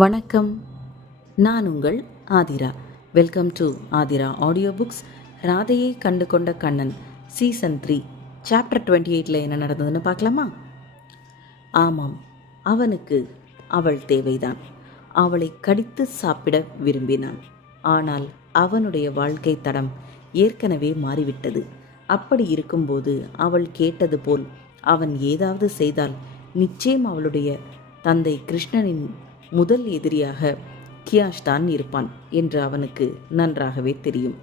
வணக்கம். நான் உங்கள் Aathira. Welcome to Aathira audio books. ராதையை கண்டு கொண்ட கண்ணன் சீசன் 3 சாப்டர் 28 என்ன நடந்ததுன்னு பார்க்கலாமா? ஆமாம், அவனுக்கு அவள் தேவைதான். அவளை கடித்து சாப்பிட விரும்பினான். ஆனால் அவனுடைய வாழ்க்கை தடம் ஏற்கனவே மாறிவிட்டது. அப்படி இருக்கும்போது அவள் கேட்டது போல் அவன் ஏதாவது செய்தால் நிச்சயம் அவளுடைய தந்தை கிருஷ்ணனின் முதல் எதிரியாக கியாஷ் தான் இருப்பான் என்று அவனுக்கு நன்றாகவே தெரியும்.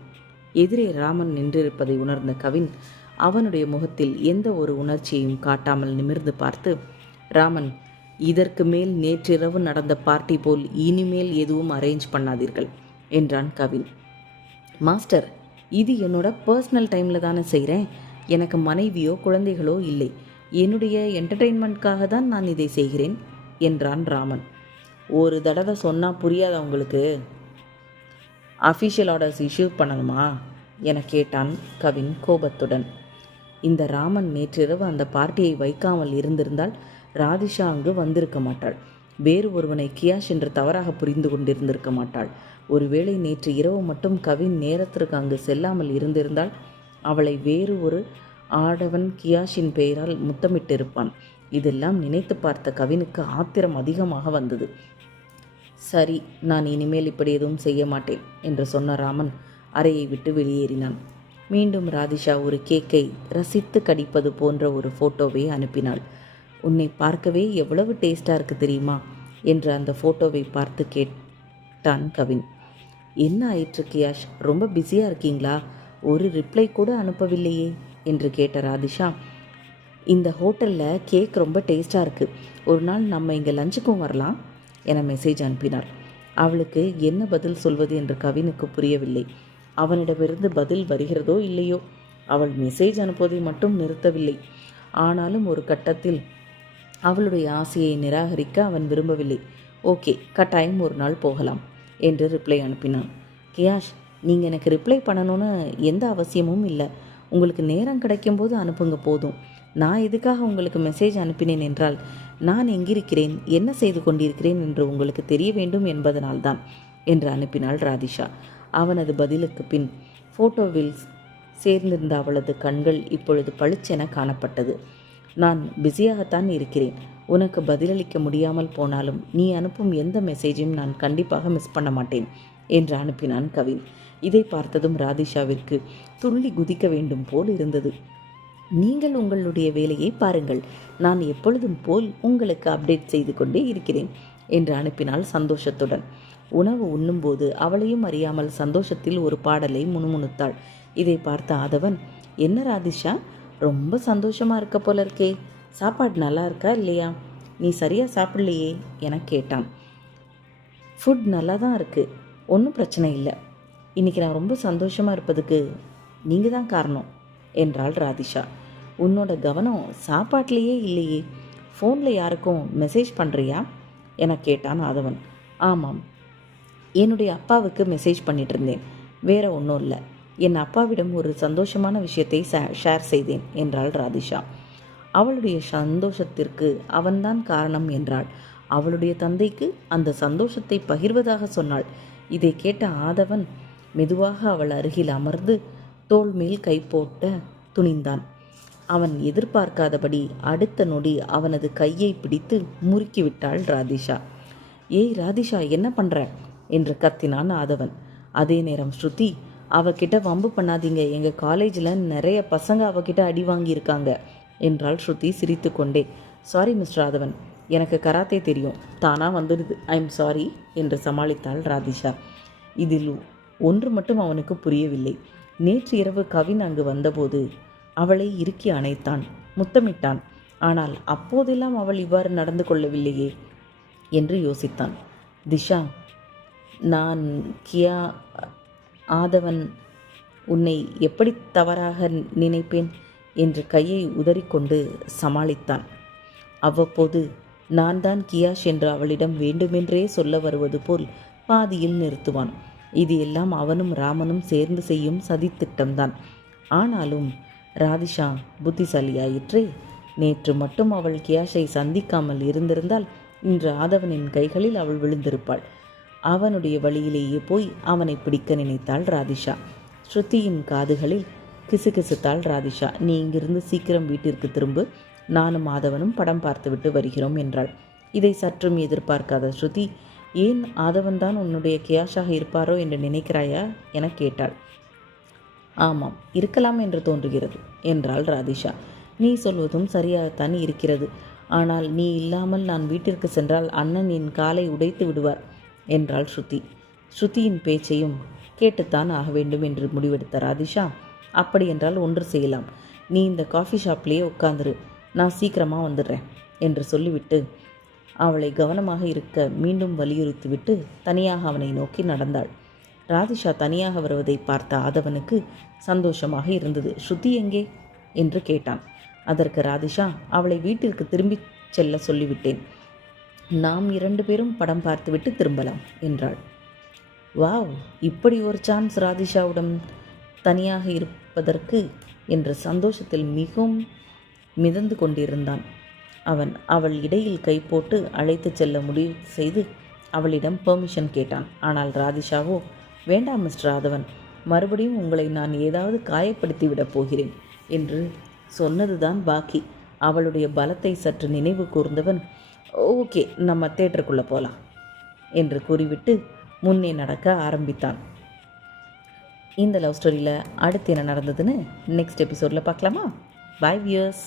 எதிரே ராமன் நின்றிருப்பதை உணர்ந்த கவின் அவனுடைய முகத்தில் எந்த ஒரு உணர்ச்சியையும் காட்டாமல் நிமிர்ந்து பார்த்து, ராமன், இதற்கு மேல் நேற்றிரவு நடந்த பார்ட்டி போல் இனிமேல் எதுவும் அரேஞ்ச் பண்ணாதீர்கள் என்றான் கவின். மாஸ்டர், இது என்னோட பர்சனல் டைமில் தானே செய்கிறேன். எனக்கு மனைவியோ குழந்தைகளோ இல்லை. என்னுடைய என்டர்டெயின்மெண்ட்காக தான் நான் இதை செய்கிறேன் என்றான் ராமன். ஒரு தடவை சொன்னால் புரியாத உங்களுக்கு அஃபிஷியல் ஆர்டர்ஸ் இஷ்யூ பண்ணணுமா என கேட்டான் கவின் கோபத்துடன். இந்த ராமன் நேற்றிரவு அந்த பார்ட்டியை வைக்காமல் இருந்திருந்தால் ராதிஷா அங்கு வந்திருக்க மாட்டாள். வேறு ஒருவனை கியாஷ் என்று தவறாக புரிந்து கொண்டிருந்திருக்க மாட்டாள். ஒருவேளை நேற்று இரவு மட்டும் கவின் நேரத்திற்கு அங்கு செல்லாமல் இருந்திருந்தால் அவளை வேறு ஒரு ஆடவன் கியாஷின் பெயரால் முத்தமிட்டிருப்பான். இதெல்லாம் நினைத்து பார்த்த கவினுக்கு ஆத்திரம் அதிகமாக வந்தது. சரி, நான் இனிமேல் இப்படி எதுவும் செய்ய மாட்டேன் என்று சொன்ன ராமன் அறையை விட்டு வெளியேறினான். மீண்டும் ராதிஷா ஒரு கேக்கை ரசித்து கடிப்பது போன்ற ஒரு ஃபோட்டோவை அனுப்பினாள். உன்னை பார்க்கவே எவ்வளவு டேஸ்டாக இருக்குது தெரியுமா என்று அந்த ஃபோட்டோவை பார்த்து கேட்டான் கவின். என்ன ஆயிற்று கியாஷ், ரொம்ப பிஸியாக இருக்கீங்களா? ஒரு ரிப்ளை கூட அனுப்பவில்லையே என்று கேட்ட ராதிஷா, இந்த ஹோட்டலில் கேக் ரொம்ப டேஸ்ட்டாக இருக்குது, ஒரு நாள் நம்ம இங்கே லஞ்சுக்கும் வரலாம் என மெசேஜ் அனுப்பினார். அவளுக்கு என்ன பதில் சொல்வது என்று கவினுக்கு புரியவில்லை. அவனிடமிருந்து பதில் வருகிறதோ இல்லையோ, அவள் மெசேஜ் அனுப்புவதை மட்டும் நிறுத்தவில்லை. ஆனாலும் ஒரு கட்டத்தில் அவளுடைய ஆசையை நிராகரிக்க அவன் விரும்பவில்லை. ஓகே, கட்டாயம் ஒரு நாள் போகலாம் என்று ரிப்ளை அனுப்பினான். கியாஷ், நீங்கள் எனக்கு ரிப்ளை பண்ணணும்னு எந்த அவசியமும் இல்லை. உங்களுக்கு நேரம் கிடைக்கும்போது அனுப்புங்க போதும். நான் எதுக்காக உங்களுக்கு மெசேஜ் அனுப்பினேன் என்றால், நான் எங்கிருக்கிறேன், என்ன செய்து கொண்டிருக்கிறேன் என்று உங்களுக்கு தெரிய வேண்டும் என்பதனால்தான் என்று அனுப்பினாள் ராதிஷா. அவனது பதிலுக்கு பின் ஃபோட்டோவில் சேர்ந்திருந்த அவளது கண்கள் இப்பொழுது பளிச்சென காணப்பட்டது. நான் பிஸியாகத்தான் இருக்கிறேன். உனக்கு பதிலளிக்க முடியாமல் போனாலும் நீ அனுப்பும் எந்த மெசேஜையும் நான் கண்டிப்பாக மிஸ் பண்ண மாட்டேன் என்று அனுப்பினான் கவின். இதை பார்த்ததும் ராதிஷாவிற்கு துள்ளி குதிக்க வேண்டும் போல் இருந்தது. நீங்கள் உங்களுடைய வேலையை பாருங்கள், நான் எப்பொழுதும் போல் உங்களுக்கு அப்டேட் செய்து கொண்டே இருக்கிறேன் என்று அனுப்பினாள் சந்தோஷத்துடன். உணவு உண்ணும்போது அவளையும் அறியாமல் சந்தோஷத்தில் ஒரு பாடலை முணுமுணுத்தாள். இதை பார்த்த ஆதவன், என்ன ராதிஷா, ரொம்ப சந்தோஷமாக இருக்க போல இருக்கே, சாப்பாடு நல்லா இருக்கா இல்லையா, நீ சரியாக சாப்பிடலையே என கேட்டான். ஃபுட் நல்லா தான் இருக்குது, ஒன்றும் பிரச்சனை இல்லை. இன்றைக்கி நான் ரொம்ப சந்தோஷமாக இருப்பதுக்கு நீங்கள் தான் காரணம் என்றாள் ராதிஷா. உன்னோட கவனம் சாப்பாட்டிலேயே இல்லையே, ஃபோனில் யாருக்கும் மெசேஜ் பண்ணுறியா என கேட்டான் ஆதவன். ஆமாம், என்னுடைய அப்பாவுக்கு மெசேஜ் பண்ணிட்டு இருந்தேன், வேற ஒன்றும் இல்லை. என் அப்பாவிடம் ஒரு சந்தோஷமான விஷயத்தை ஷேர் செய்தேன் என்றாள் ராதிஷா. அவளுடைய சந்தோஷத்திற்கு அவன்தான் காரணம் என்றாள். அவளுடைய தந்தைக்கு அந்த சந்தோஷத்தை பகிர்வதாக சொன்னாள். இதை கேட்ட ஆதவன் மெதுவாக அவள் அருகில் அமர்ந்து தோள் மேல் கை போட்ட துணிந்தான். அவன் எதிர்பார்க்காதபடி அடுத்த நொடி அவனது கையை பிடித்து முறுக்கிவிட்டாள் ராதிஷா. ஏய் ராதிஷா, என்ன பண்ணுற என்று கத்தினான் ஆதவன். அதே நேரம் ஸ்ருதி, அவகிட்ட வம்பு பண்ணாதீங்க, எங்கள் காலேஜில் நிறைய பசங்க அவகிட்ட அடி வாங்கியிருக்காங்க என்றாள் ஸ்ருதி சிரித்து கொண்டே. சாரி மிஸ்டர் ஆதவன், எனக்கு கராத்தே தெரியும், தானாக வந்துடுது, ஐ எம் சாரி என்று சமாளித்தாள் ராதிஷா. இதில் ஒன்று மட்டும் அவனுக்கு புரியவில்லை. நேற்று இரவு கவின் அங்கு வந்தபோது அவளை இறுக்கி அணைத்தான், முத்தமிட்டான். ஆனால் அப்போதெல்லாம் அவள் இவ்வாறு நடந்து கொள்ளவில்லையே என்று யோசித்தான். திஷா, நான் ஆதவன் உன்னை எப்படி தவறாக நினைப்பேன் என்று கையை உதறிக்கொண்டு சமாளித்தான். அவ்வப்போது நான் தான் கியாஷ் என்று அவளிடம் வேண்டுமென்றே சொல்ல வருவது போல் பாதியில் நிறுத்துவான். இது எல்லாம் அவனும் ராமனும் சேர்ந்து செய்யும் சதித்திட்டம்தான். ஆனாலும் ராதிஷா புத்திசாலியாயிற்றே. நேற்று மட்டும் அவள் கியாஷை சந்திக்காமல் இருந்திருந்தால் இன்று ஆதவனின் கைகளில் அவள் விழுந்திருப்பாள். அவனுடைய வழியிலேயே போய் அவனை பிடிக்க நினைத்தாள் ராதிஷா. ஸ்ருதியின் காதுகளில் கிசுகிசுத்தாள் ராதிஷா. நீ இங்கிருந்து சீக்கிரம் வீட்டிற்கு திரும்பு, நானும் ஆதவனும் படம் பார்த்துவிட்டு வருகிறோம் என்றாள். இதை சற்றும் எதிர்பார்க்காத ஸ்ருதி, ஏன் ஆதவன்தான் உன்னுடைய கியாஷாக இருப்பாரோ என்று நினைக்கிறாயா என கேட்டாள். ஆமாம், இருக்கலாம் என்று தோன்றுகிறது என்றாள் ராதிஷா. நீ சொல்வதும் சரியாகத்தான் இருக்கிறது. ஆனால் நீ இல்லாமல் நான் வீட்டிற்கு சென்றால் அண்ணன் என் காலை உடைத்து விடுவார் என்றாள் ஸ்ருதி. ஸ்ருதியின் பேச்சையும் கேட்டுத்தான் ஆக வேண்டும் என்று முடிவெடுத்த ராதிஷா, அப்படியென்றால் ஒன்று செய்யலாம், நீ இந்த காஃபி ஷாப்லேயே உட்காந்துரு, நான் சீக்கிரமாக வந்துடுறேன் என்று சொல்லிவிட்டு அவளை கவனமாக இருக்க மீண்டும் வலியுறுத்திவிட்டு தனியாக அவனை நோக்கி நடந்தாள். ராதிஷா தனியாக வருவதை பார்த்த ஆதவனுக்கு சந்தோஷமாக இருந்தது. ஸ்ருதி எங்கே என்று கேட்டான். அதற்கு ராதிஷா, அவளை வீட்டிற்கு திரும்பி செல்ல சொல்லிவிட்டேன், நாம் 2 பேரும் படம் பார்த்துவிட்டு திரும்பலாம் என்றாள். வாவ், இப்படி ஒரு சான்ஸ் ராதிஷாவிடம் தனியாக இருப்பதற்கு என்ற சந்தோஷத்தில் மிகவும் மிதந்து கொண்டிருந்தான் அவன். அவள் இடையில் கை போட்டு அழைத்து செல்ல முடிவு செய்து அவளிடம் பெர்மிஷன் கேட்டான். ஆனால் ராதிஷாவோ, வேண்டாம் மிஸ்டர் ஆதவன், மறுபடியும் உங்களை நான் ஏதாவது காயப்படுத்தி விடப் போகிறேன் என்று சொன்னதுதான் பாக்கி. அவளுடைய பலத்தை சற்று நினைவு கூர்ந்தவன், ஓகே, நம்ம தேட்டருக்குள்ளே போகலாம் என்று கூறிவிட்டு முன்னே நடக்க ஆரம்பித்தான். இந்த லவ் ஸ்டோரியில் அடுத்து என்ன நடந்ததுன்னு நெக்ஸ்ட் எபிசோடில் பார்க்கலாமா? Bye wears.